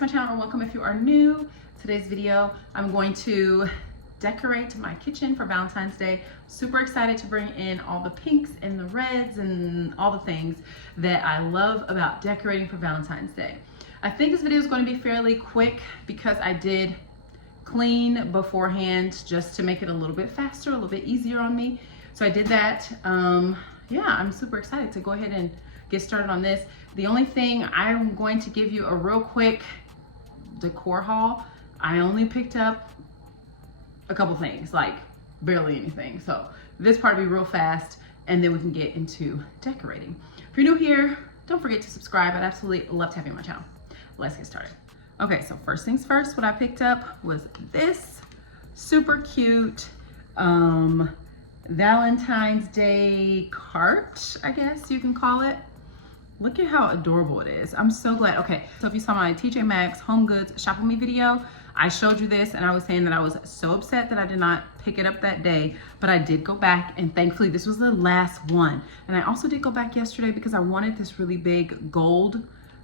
to my channel, and welcome if you are new. Today's video, I'm going to decorate my kitchen for Valentine's Day. Super excited to bring in all the pinks and the reds and all the things that I love about decorating for Valentine's Day. I think this video is going to be fairly quick because I did clean beforehand just to make it a little bit faster, a little bit easier on me. So I did that. Yeah, I'm super excited to go ahead and get started on this. The only thing, I'm going to give you a real quick decor haul. I only picked up a couple things, like barely anything. So this part will be real fast and then we can get into decorating. If you're new here, don't forget to subscribe. I'd absolutely love to have you on my channel. Let's get started. Okay, so first things first, what I picked up was this super cute Valentine's Day cart, I guess you can call it. Look at how adorable it is. I'm so glad. Okay, so if you saw my TJ Maxx Home Goods Shop With Me video, I showed you this and I was saying that I was so upset that I did not pick it up that day, but I did go back and thankfully this was the last one. And I also did go back yesterday because I wanted this really big gold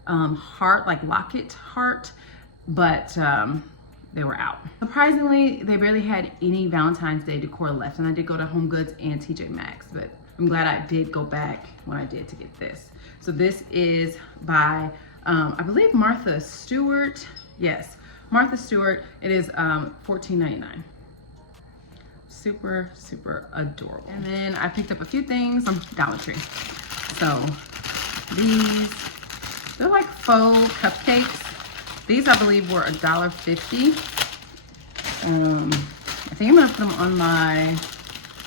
heart, like locket heart, but they were out. Surprisingly, they barely had any Valentine's Day decor left, and I did go to Home Goods and TJ Maxx, but I'm glad I did go back when I did to get this. So this is by, I believe Martha Stewart. Yes, Martha Stewart. It is $14.99. Super, super adorable. And then I picked up a few things from Dollar Tree. So these, they're like faux cupcakes. These, I believe, were $1.50. I think I'm gonna put them on my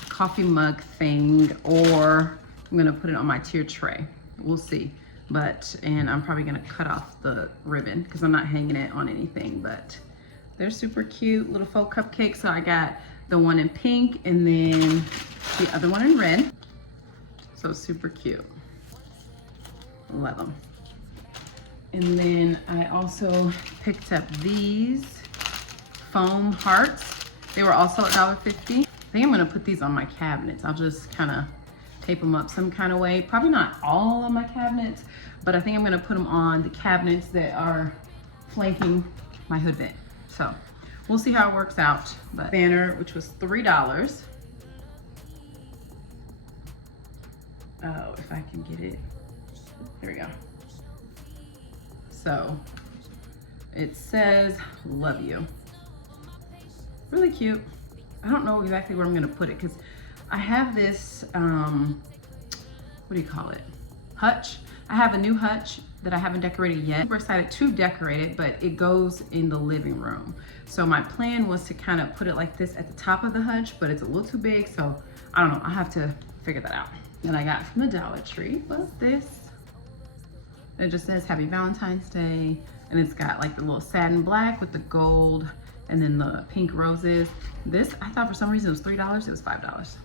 coffee mug thing, or I'm gonna put it on my tier tray. We'll see. And I'm probably gonna cut off the ribbon because I'm not hanging it on anything, but they're super cute little faux cupcakes. So I got the one in pink and then the other one in red. So super cute. Love them. And then I also picked up these foam hearts. They were also $1.50. I think I'm gonna put these on my cabinets. I'll just kind of tape them up some kind of way. Probably not all of my cabinets, but I think I'm gonna put them on the cabinets that are flanking my hood vent. So we'll see how it works out. But banner, which was $3. Oh, if I can get it. There we go. So it says, love you. Really cute. I don't know exactly where I'm gonna put it because I have this, what do you call it? Hutch. I have a new hutch that I haven't decorated yet. I'm super excited to decorate it, but it goes in the living room. So my plan was to kind of put it like this at the top of the hutch, but it's a little too big. So I don't know, I have to figure that out. Then I got from the Dollar Tree, what's this? It just says Happy Valentine's Day, and it's got like the little satin black with the gold and then the pink roses. This, I thought for some reason it was $3, it was $5.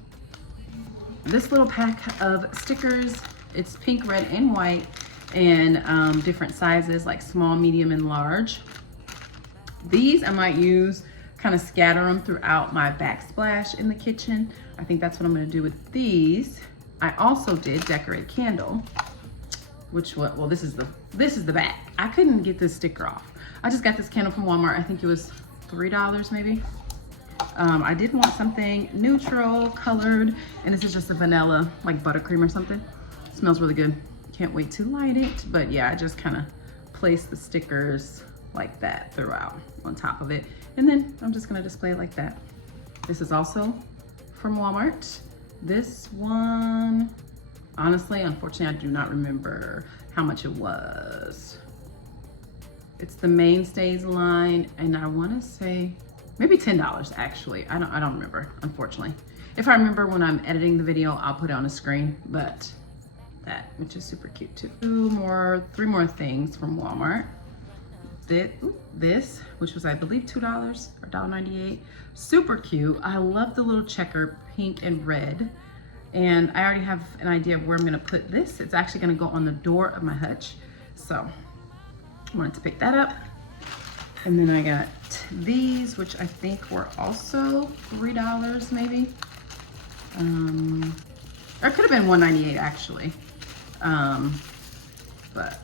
This little pack of stickers, it's pink, red, and white, and different sizes like small, medium, and large. These I might use, kind of scatter them throughout my backsplash in the kitchen. I think that's what I'm gonna do with these. I also did decorate a candle. Which one? Well, this is the back. I couldn't get this sticker off. I just got this candle from Walmart. I think it was $3 maybe. I did want something neutral colored, and this is just a vanilla, like buttercream or something. It smells really good. Can't wait to light it. But yeah, I just kind of placed the stickers like that throughout on top of it. And then I'm just gonna display it like that. This is also from Walmart. This one, honestly, unfortunately, I do not remember how much it was. It's the Mainstays line, and I want to say maybe $10 actually. I don't remember, unfortunately. If I remember when I'm editing the video, I'll put it on the screen, but that, which is super cute too. Three more things from Walmart. This, which was I believe $2 or $1.98. Super cute. I love the little checker pink and red. And I already have an idea of where I'm gonna put this. It's actually gonna go on the door of my hutch. So I wanted to pick that up. And then I got these, which I think were also $3 maybe. Or it could have been $1.98 actually. But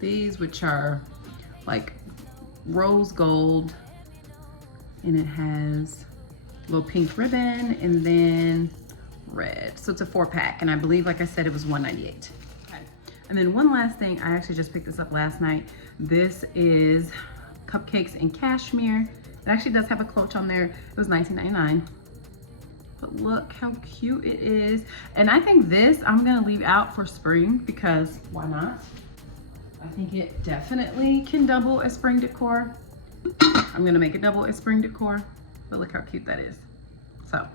these, which are like rose gold, and it has a little pink ribbon and then red. So it's a 4-pack, and I believe, like I said, it was $1.98. Okay. And then one last thing, I actually just picked this up last night. This is cupcakes in cashmere. It actually does have a clutch on there. It was $19.99. But look how cute it is. And I think this I'm gonna leave out for spring, because why not? I think it definitely can double as spring decor. I'm gonna make it double as spring decor, but look how cute that is. So,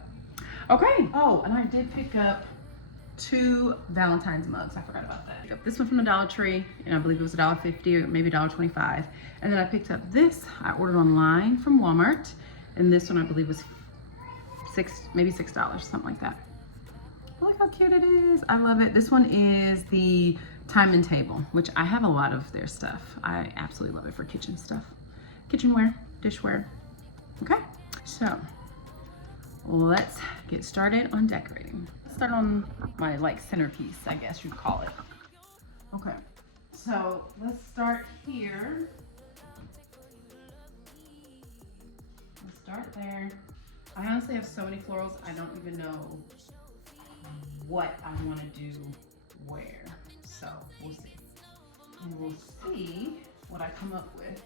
okay. Oh, and I did pick up 2 Valentine's mugs. I forgot about that. I picked up this one from the Dollar Tree, and I believe it was $1.50 or maybe $1.25. And then I picked up this, I ordered online from Walmart, and this one I believe was maybe $6, something like that. Look how cute it is. I love it. This one is the Time and Table, which I have a lot of their stuff. I absolutely love it for kitchen stuff. Kitchenware, dishware. Okay, so let's get started on decorating. Let's start on my like centerpiece, I guess you'd call it. Okay, so let's start here. Let's start there. I honestly have so many florals, I don't even know what I want to do where. So we'll see. And we'll see what I come up with.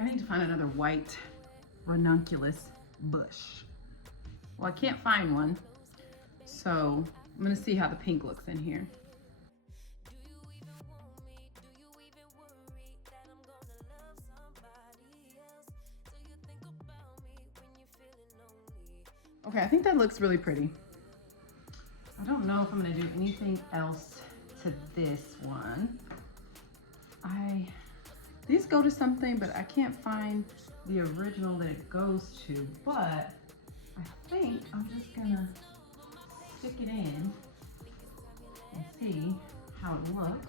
I need to find another white ranunculus bush. Well, I can't find one, so I'm gonna see how the pink looks in here. Okay, I think that looks really pretty. I don't know if I'm gonna do anything else to this one. These go to something, but I can't find the original that it goes to, but I think I'm just gonna stick it in and see how it looks.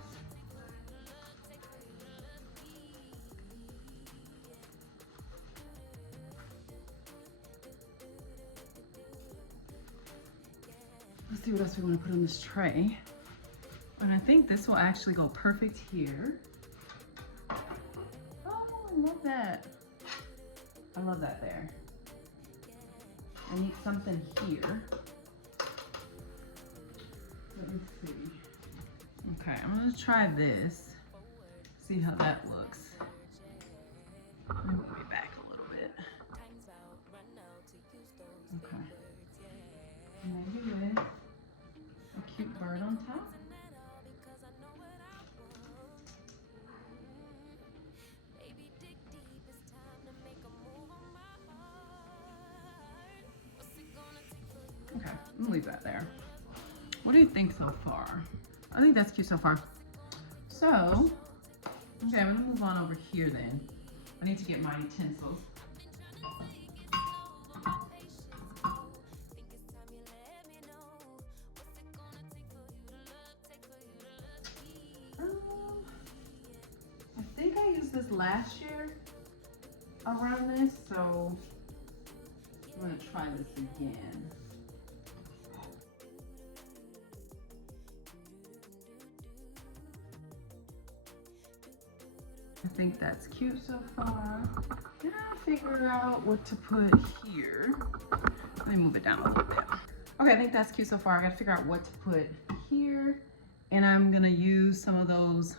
Let's see what else we want to put on this tray. And I think this will actually go perfect here. I love that. I love that there. I need something here. Let me see. Okay, I'm gonna try this. See how that looks. Let me move it back a little bit. Okay. Maybe with a cute bird on top. Okay, I'm gonna leave that there. What do you think so far? I think that's cute so far. So, okay, I'm gonna move on over here then. I need to get my utensils. I think I used this last year around this, so I'm gonna try this again. I think that's cute so far. Then I'll figure out what to put here. Let me move it down a little bit. Okay, I think that's cute so far. I gotta figure out what to put here. And I'm gonna use some of those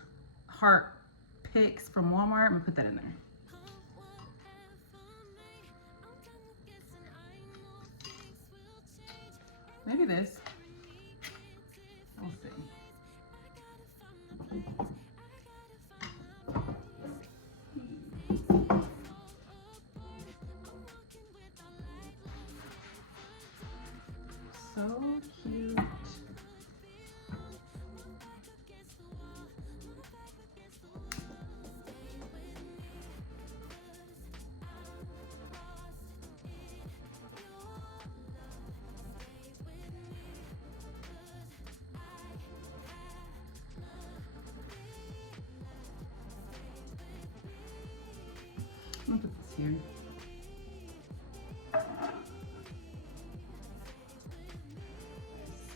heart picks from Walmart. I'm gonna put that in there. Maybe this. We'll see. So cute.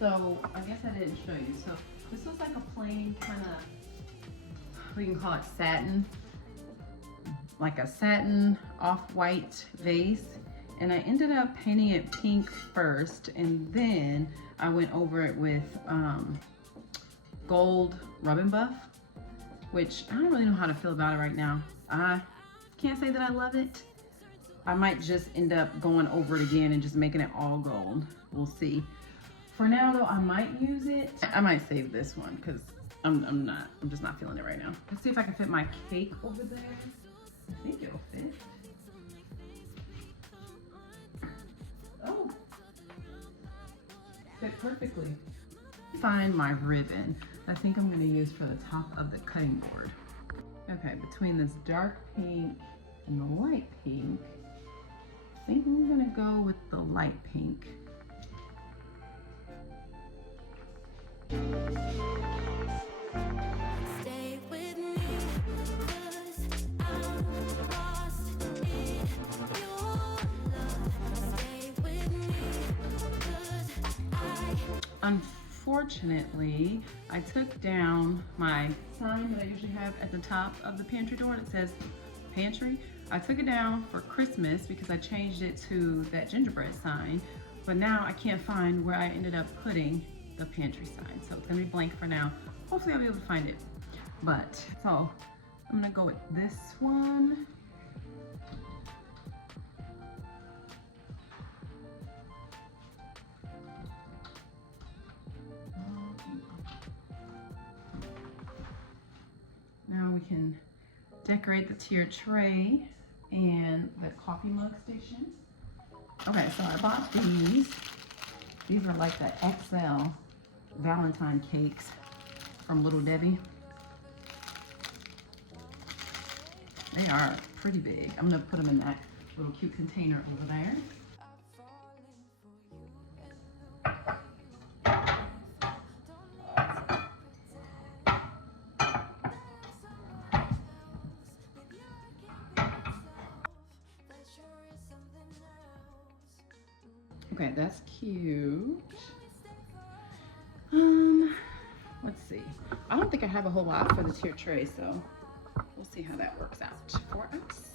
So I guess I didn't show you. So this was like a plain kind of, we can call it satin, like a satin off-white vase. And I ended up painting it pink first, and then I went over it with gold Rub and Buff, which I don't really know how to feel about it right now. I can't say that I love it. I might just end up going over it again and just making it all gold. We'll see. For now though, I might use it. I might save this one because I'm just not feeling it right now. Let's see if I can fit my cake over there. I think it'll fit. Oh, fit perfectly. Find my ribbon. I think I'm gonna use for the top of the cutting board. Okay, between this dark pink and the light pink, I think I'm gonna go with the light pink. Unfortunately, I took down my sign that I usually have at the top of the pantry door that says pantry. I took it down for Christmas because I changed it to that gingerbread sign, but now I can't find where I ended up putting the pantry sign. So it's gonna be blank for now. Hopefully I'll be able to find it. But, so I'm gonna go with this one. Now we can decorate the tiered tray and the coffee mug station. Okay, so I bought these. These are like the XL Valentine cakes from Little Debbie. They are pretty big. I'm gonna put them in that little cute container over there. Okay, that's cute. Let's see. I don't think I have a whole lot for the tiered tray, so we'll see how that works out for us.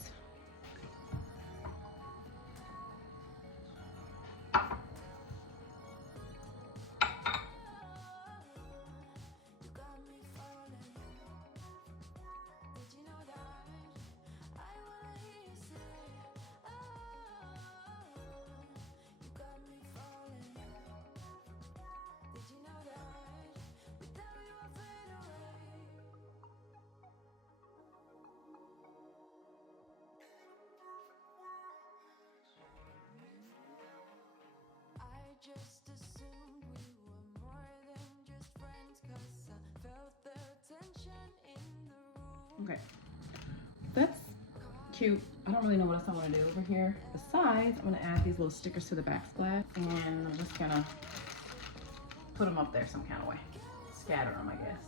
Just assumed we were more than just friends, 'cause I felt the tension in the room. Okay, that's cute. I don't really know what else I want to do over here. Besides, I'm going to add these little stickers to the backsplash, and I'm just going to put them up there some kind of way. Scatter them, I guess.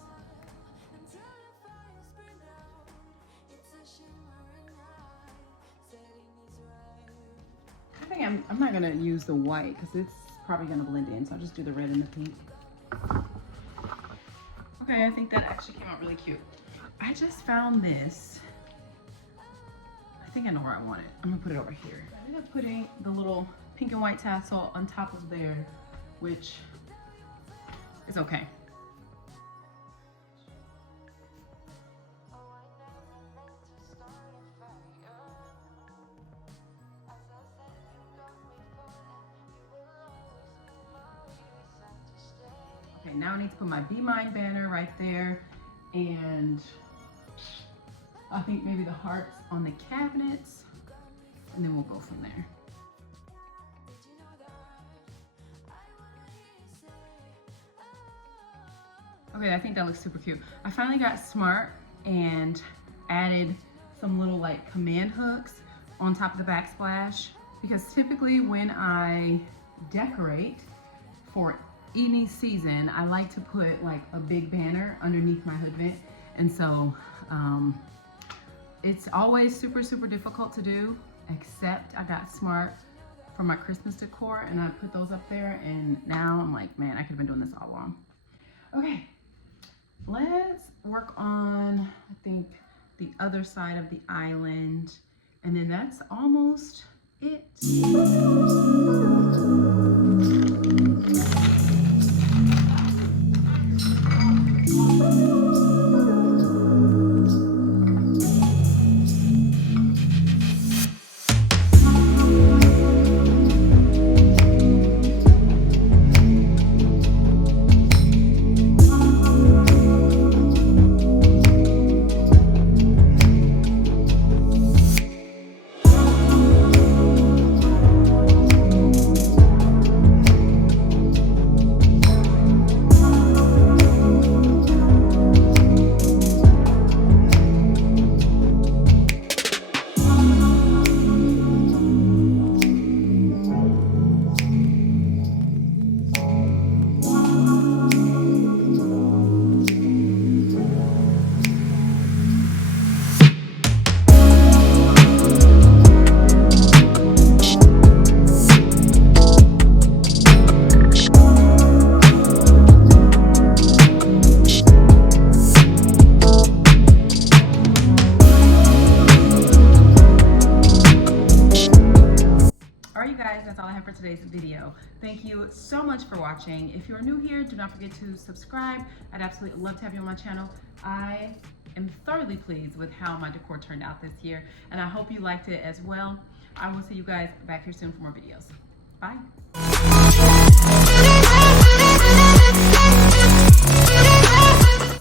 I think I'm not going to use the white because it's probably going to blend in, so I'll just do the red and the pink. Okay, I think that actually came out really cute. I just found this. I think I know where I want it. I'm gonna put it over here. I ended up putting the little pink and white tassel on top of there, which is okay. Okay, now I need to put my Be Mine banner right there, and I think maybe the hearts on the cabinets, and then we'll go from there. Okay, I think that looks super cute. I finally got smart and added some little like command hooks on top of the backsplash, because typically when I decorate for any season, I like to put like a big banner underneath my hood vent, and so it's always super difficult to do, except I got smart for my Christmas decor, and I put those up there, and now I'm like, man, I could have been doing this all along. Okay, let's work on, I think, the other side of the island, and then that's almost it. That's all I have for today's video. Thank you so much for watching. If you're new here, do not forget to subscribe. I'd absolutely love to have you on my channel. I am thoroughly pleased with how my decor turned out this year, and I hope you liked it as well. I will see you guys back here soon for more videos. Bye.